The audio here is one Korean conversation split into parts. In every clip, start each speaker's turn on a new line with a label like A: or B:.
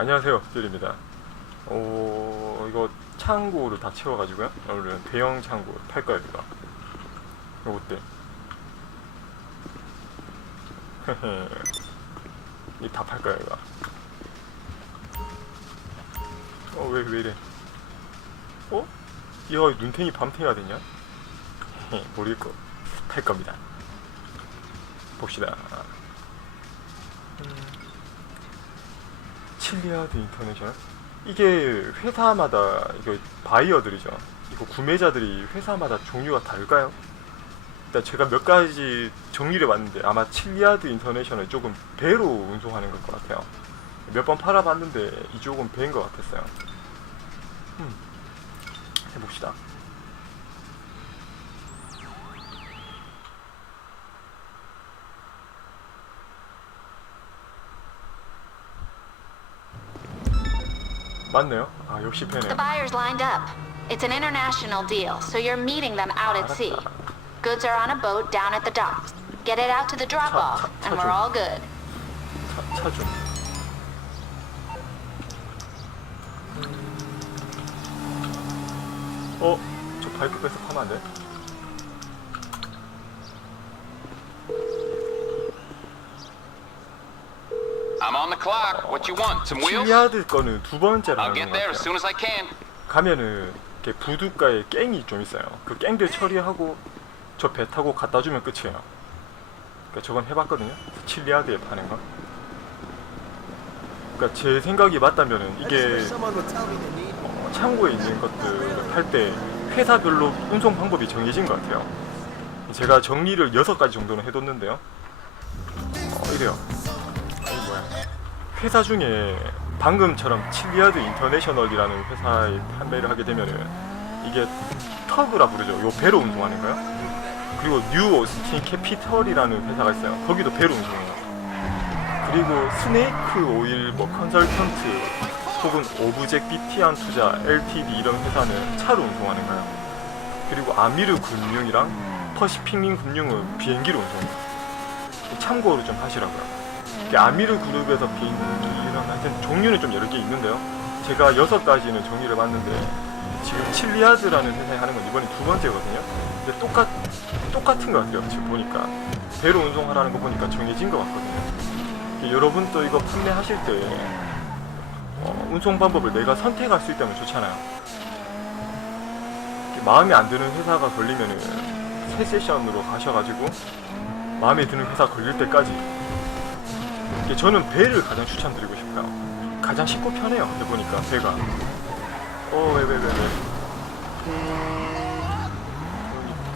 A: 네, 안녕하세요, 딜입니다. 오, 이거 창고를 다 채워가지고요. 오늘은 대형 창고 팔까요, 이거? 이거 어때? 이다 팔까요, 이거? 어, 왜, 왜 이래? 어? 야, 눈탱이 밤탱이가 됐냐? 모르겠고, 팔 겁니다. 봅시다. 칠리아드 인터내셔널? 이게 회사마다 이거 바이어들이죠. 이거 구매자들이 회사마다 종류가 다를까요? 일단 제가 몇 가지 정리를 해봤는데 아마 칠리아드 인터내셔널 조금 배로 운송하는 것 같아요. 몇 번 팔아봤는데 이쪽은 배인 것 같았어요. 음, 해봅시다. 맞네요. 아 역시
B: The
A: 배네요.
B: buyer's lined up. It's an international deal, so you're meeting them out at sea. Goods are on a boat down at the docks. Get it out to the drop off, and we're all good.
A: 차, 차주. 어? 저 바이크 뺏어 파면 안 돼?
C: On the clock. What you want? Some wheels?
A: 칠리아드 거는 두 번째로
C: I'll
A: 하는
C: get
A: 것
C: there
A: 같아요.
C: as soon as I can.
A: 가면은 이렇게 부둣가에 깽이 좀 있어요. 그 깽들 처리하고 저 배 타고 갖다 주면 끝이에요. 그러니까 저건 해봤거든요. 칠리아드에 파는 거. 그러니까 제 생각이 맞다면은 이게 어, 창고에 있는 것들을 팔 때 회사별로 운송 방법이 정해진 것 같아요. 제가 정리를 여섯 가지 정도는 해뒀는데요. 어, 이래요. 회사 중에 방금처럼 칠리아드 인터내셔널이라는 회사에 판매를 하게 되면은 이게 터그라 부르죠. 요 배로 운송하는 거요. 그리고 뉴 오스틴 캐피털이라는 회사가 있어요. 거기도 배로 운송해요. 그리고 스네이크 오일 뭐 컨설턴트 혹은 오브젝 비티안 투자 LTD 이런 회사는 차로 운송하는 거예요. 그리고 아미르 금융이랑 퍼시픽 링 금융은 비행기로 운송해요. 참고로 좀 하시라고요. 아미르 그룹에서 비행기랑 하여튼 종류는 좀 여러 개 있는데요. 제가 여섯 가지는 정리를 해봤는데 지금 칠리아드라는 회사에 하는 건 이번이 두 번째거든요. 근데 똑같 똑같은 것 같아요. 지금 보니까 배로 운송하라는 거 보니까 정해진 것 같거든요. 이게 여러분 도 이거 판매하실 때 어, 운송 방법을 내가 선택할 수 있다면 좋잖아요. 마음에 안 드는 회사가 걸리면은 새 세션으로 가셔가지고 마음에 드는 회사 걸릴 때까지 저는 배를 가장 추천드리고 싶어요. 가장 쉽고 편해요. 해보니까 배가. 어, 왜, 왜, 왜, 왜.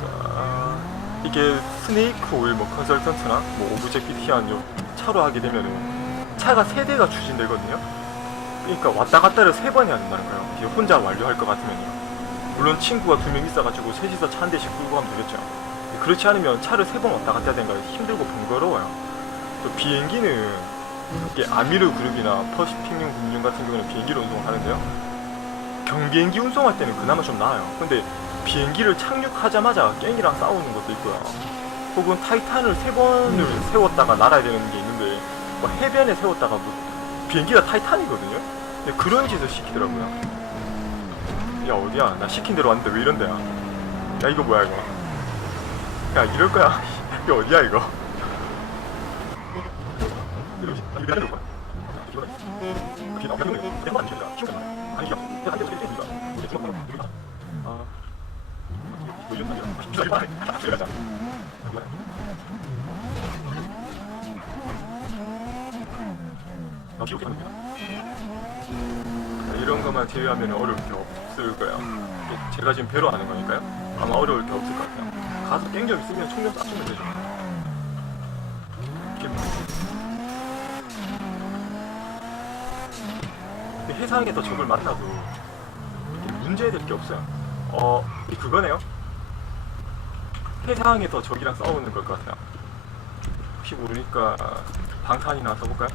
A: 그러니까 이게 스네이크 오일 뭐 컨설턴트나 뭐 오브젝 비티한 요 차로 하게 되면은 차가 세 대가 추진되거든요. 그러니까 왔다 갔다를 세 번 해야 된다는 거예요. 혼자 완료할 것 같으면요. 물론 친구가 두 명 있어가지고 셋이서 차 한 대씩 끌고 가면 되겠죠. 그렇지 않으면 차를 세 번 왔다 갔다 해야 되니까 힘들고 번거로워요. 또 비행기는 이게 아미르 그룹이나 퍼시픽링 금융 같은 경우는 비행기로 운송하는데요. 경비행기 운송할 때는 그나마 좀 나아요. 근데 비행기를 착륙하자마자 깽이랑 싸우는 것도 있고요. 혹은 타이탄을 세 번을 세웠다가 날아야 되는 게 있는데 뭐 해변에 세웠다가 뭐 비행기가 타이탄이거든요. 근데 그런 짓을 시키더라고요. 야 어디야? 나 시킨 대로 왔는데 왜 이런 데야? 야 이거 뭐야 이거? 야 이럴 거야? 이거 어디야 이거? 이런 것만 제외하면 어려울 게 없을. 이게 제가 지금 배로 하는 거니까요. 아마 어려울 게 없을 것 같아요. 가서 깽점 있으면 총점 쏴주면 되죠. 이렇게 근데 해상에서 적을 만나도 이렇게 문제될 게 없어요. 어, 그거네요. 해상에서 적이랑 싸우는 걸 것 같아요. 혹시 모르니까 방탄이나 써볼까요?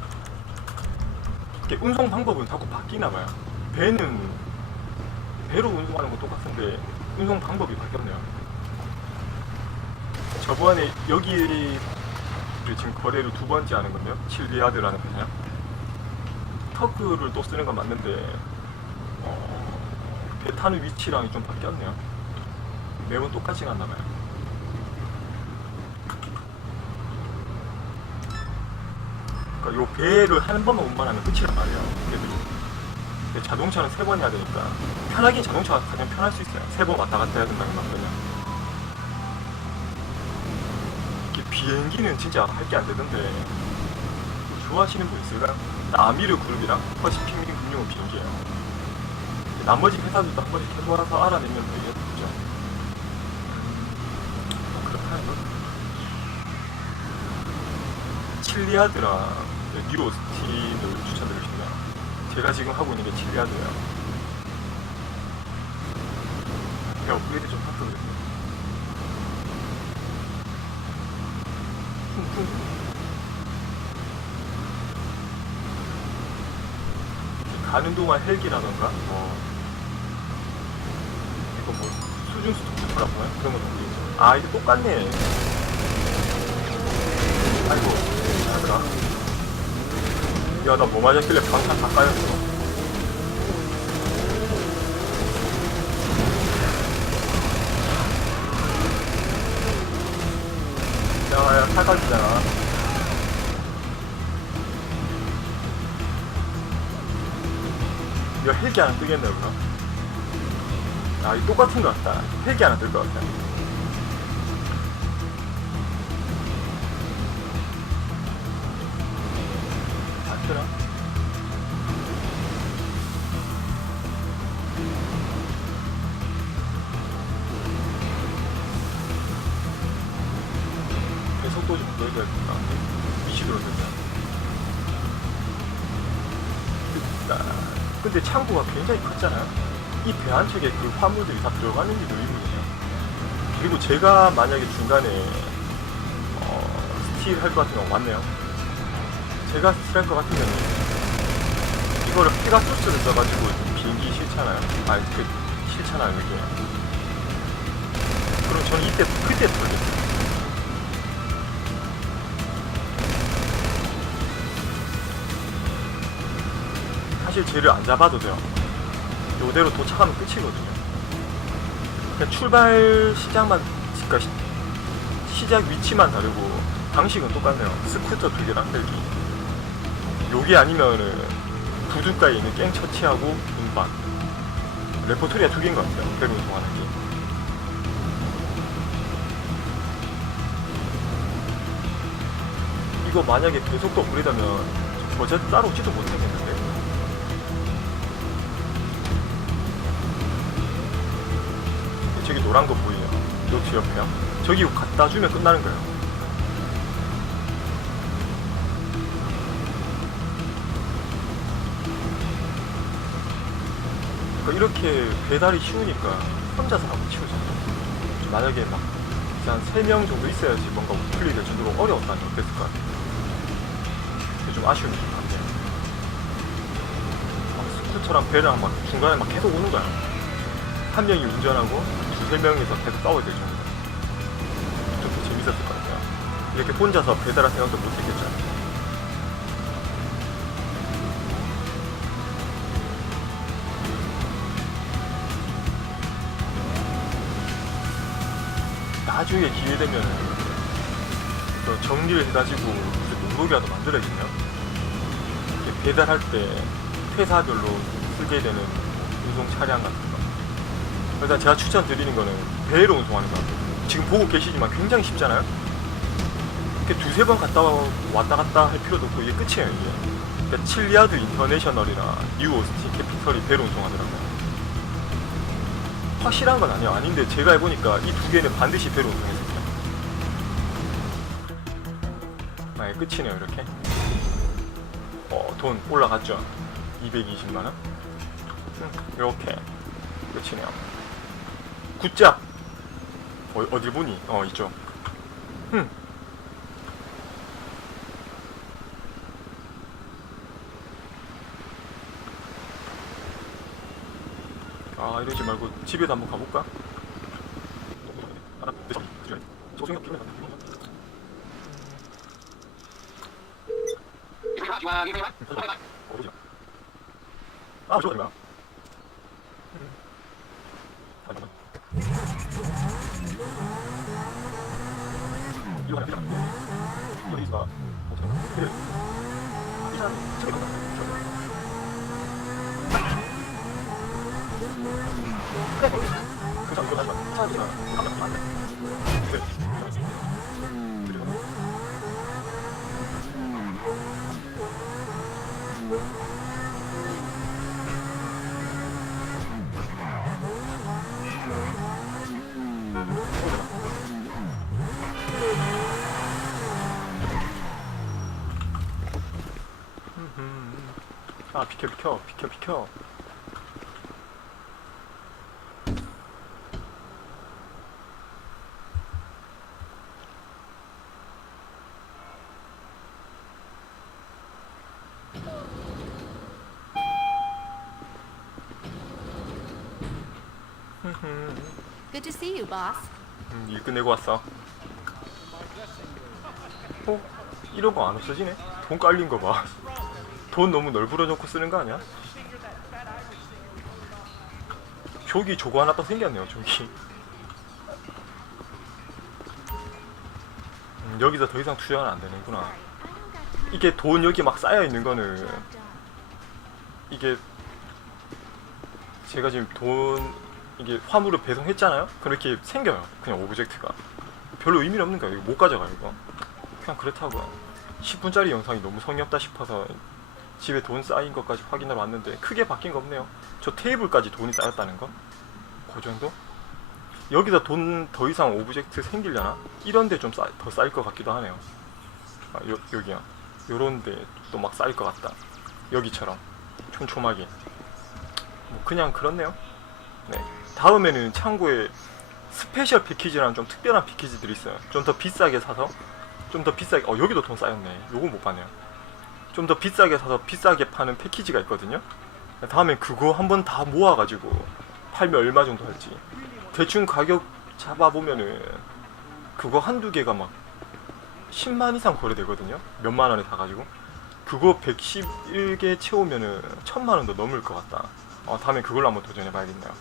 A: 이게 운송 방법은 자꾸 바뀌나 봐요. 배는 배로 운송하는 건 똑같은데 운송 방법이 바뀌었네요. 저번에 여기 지금 거래를 두 번째 하는 건데요. 칠리아드라는 회사요. 터크를 또 쓰는 건 맞는데 어, 배 타는 위치랑 좀 바뀌었네요. 매번 똑같이 갔나 봐요. 그러니까 요 배를 한 번만 운반하면 끝이란 말이에요. 근데 자동차는 세 번 해야 되니까 편하긴 자동차가 가장 편할 수 있어요. 세 번 왔다 갔다 해야 된다는. 이렇게 비행기는 진짜 할 게 안 되던데 좋아하시는 분 있을까요? 나미르 그룹이랑 퍼시픽 금융 비행기예요. 나머지 회사들도 한 번씩 해보아서 알아내면 되겠죠. 뭐 그렇다는 거. 칠리아드랑 뉴로스팀을 추천드리고 싶네요. 제가 지금 하고 있는 게 칠리아드예요. 제가 업그레이드 좀 했거든요. 가는 동안 헬기라던가 뭐 이거 뭐 수중 수첩인가 뭐야 그런 건 모르겠죠. 아 이게 똑같네. 아이고 잘하더라. 야나 뭐 맞았길래 방탄 다 까였어. 야야 사각이잖아. 이거 헬기 하나 뜨겠네 그럼. 아 이거 똑같은 것 같다. 헬기 하나 뜰 것 같아 안 뜨나? 근데 창고가 굉장히 컸잖아요. 이배한 척에 그 화물들이 다 들어가는지도 의문이에요. 그리고 제가 만약에 중간에 어, 스틸 할 것 같은 경우 맞네요. 제가 스틸 할 것 같으면 이거를 페가수스를 써가지고 비행기 실잖아요. 아니 그 실잖아요 이게. 그럼 저는 이때 그때 털겠어요. 사실 쟤를 안 잡아도 돼요. 요대로 도착하면 끝이거든요. 그냥 출발 시작만, 그러니까 시, 시작 위치만 다르고 방식은 똑같네요. 스쿠터 두 개랑 헬기. 요게 아니면은 부두가에 있는 깽 처치하고 운반. 레포토리가 두 개인 것 같아요. 배로 운송하는 게. 이거 만약에 배속도 업그레이드하면 어제 따라오지도 못하겠는 노란 거 보이죠? 요트 옆에요? 저기 갖다 주면 끝나는 거예요. 그러니까 이렇게 배달이 쉬우니까 혼자서 하고 치우잖아요. 만약에 막 한 3명 정도 있어야지 뭔가 될 정도로 어려웠다면 어땠을 것 같아요. 그게 좀 아쉬운 것 같아요. 막 스쿠터랑 배랑 막 중간에 막 계속 오는 거야. 한 명이 운전하고 두세 명이서 계속 싸워야 될 정도. 좀 재밌었을 것 같아요. 이렇게 혼자서 배달할 생각도 못 했겠죠. 나중에 기회 되면 또 정리를 해가지고 농록이라도 만들어야겠네요. 배달할 때 회사별로 쓰게 되는 운송 차량 같은 거. 일단 제가 추천드리는 거는 배로 운송하는 거. 지금 보고 계시지만 굉장히 쉽잖아요. 이렇게 두세 번 갔다 와- 왔다 갔다 할 필요도 없고 이게 끝이에요 이게. 그러니까 칠리아드 인터내셔널이나 뉴 오스틴 캐피털이 배로 운송하더라고요. 확실한 건 아니에요. 아닌데 제가 해보니까 이 두 개는 반드시 배로 운송했습니다. 아, 이게 끝이네요 이렇게. 어, 돈 올라갔죠. 220만 원. 이렇게 끝이네요. 굿잡. 어, 어딜 보니? 어, 이쪽. 흠. 아, 이러지 말고 집에도 한번 가볼까? 아, 네, 조승혁 피면
C: Give me a hot, you wanna give me a hot?
A: 어디야? 아 좋아 나 이거 하나 피자 이거 있어 그래 피자 저기 있다 그래 그자 이거 다시 봐 자, 이거 가면 안 돼. 그래 그리고 아 비켜 비켜 비켜 비켜
D: Good to see you, boss.
A: 음, 일 끝내고 왔어 어? 이런 거 안 없어지네? 돈 깔린 거 봐 돈 너무 널브러 놓고 쓰는 거 아니야? 저기 저거 하나 또 생겼네요 저기 음, 여기서 더 이상 투자는 안 되는구나 이게 돈 여기 막 쌓여 있는 거는 이게 제가 지금 돈 이게 화물을 배송했잖아요? 그렇게 생겨요 그냥 오브젝트가. 별로 의미는 없는 거예요. 이거 못 가져가요 이거. 그냥 그렇다고요 10분짜리 영상이 너무 성의 없다 싶어서 집에 돈 쌓인 것까지 확인하러 왔는데 크게 바뀐 거 없네요. 저 테이블까지 돈이 쌓였다는 거? 그 정도? 여기다 돈 더 이상 오브젝트 생기려나? 이런데 좀 더 쌓일 것 같기도 하네요. 아, 요, 여기요. 요런데 또 막 쌓일 것 같다. 여기처럼. 촘촘하게. 뭐 그냥 그렇네요. 네 다음에는 창고에 스페셜 패키지라는 좀 특별한 패키지들이 있어요. 좀 더 비싸게 사서 좀 더 비싸게 어 여기도 돈 쌓였네. 요거 못 봤네요. 좀 더 비싸게 사서 비싸게 파는 패키지가 있거든요. 다음에 그거 한번 다 모아가지고 팔면 얼마 정도 할지. 대충 가격 잡아보면은 그거 한두 개가 막 10만 이상 거래되거든요. 몇만 원에 사가지고. 그거 111개 채우면은 천만 원도 넘을 것 같다. 어, 다음에 그걸로 한번 도전해 봐야겠네요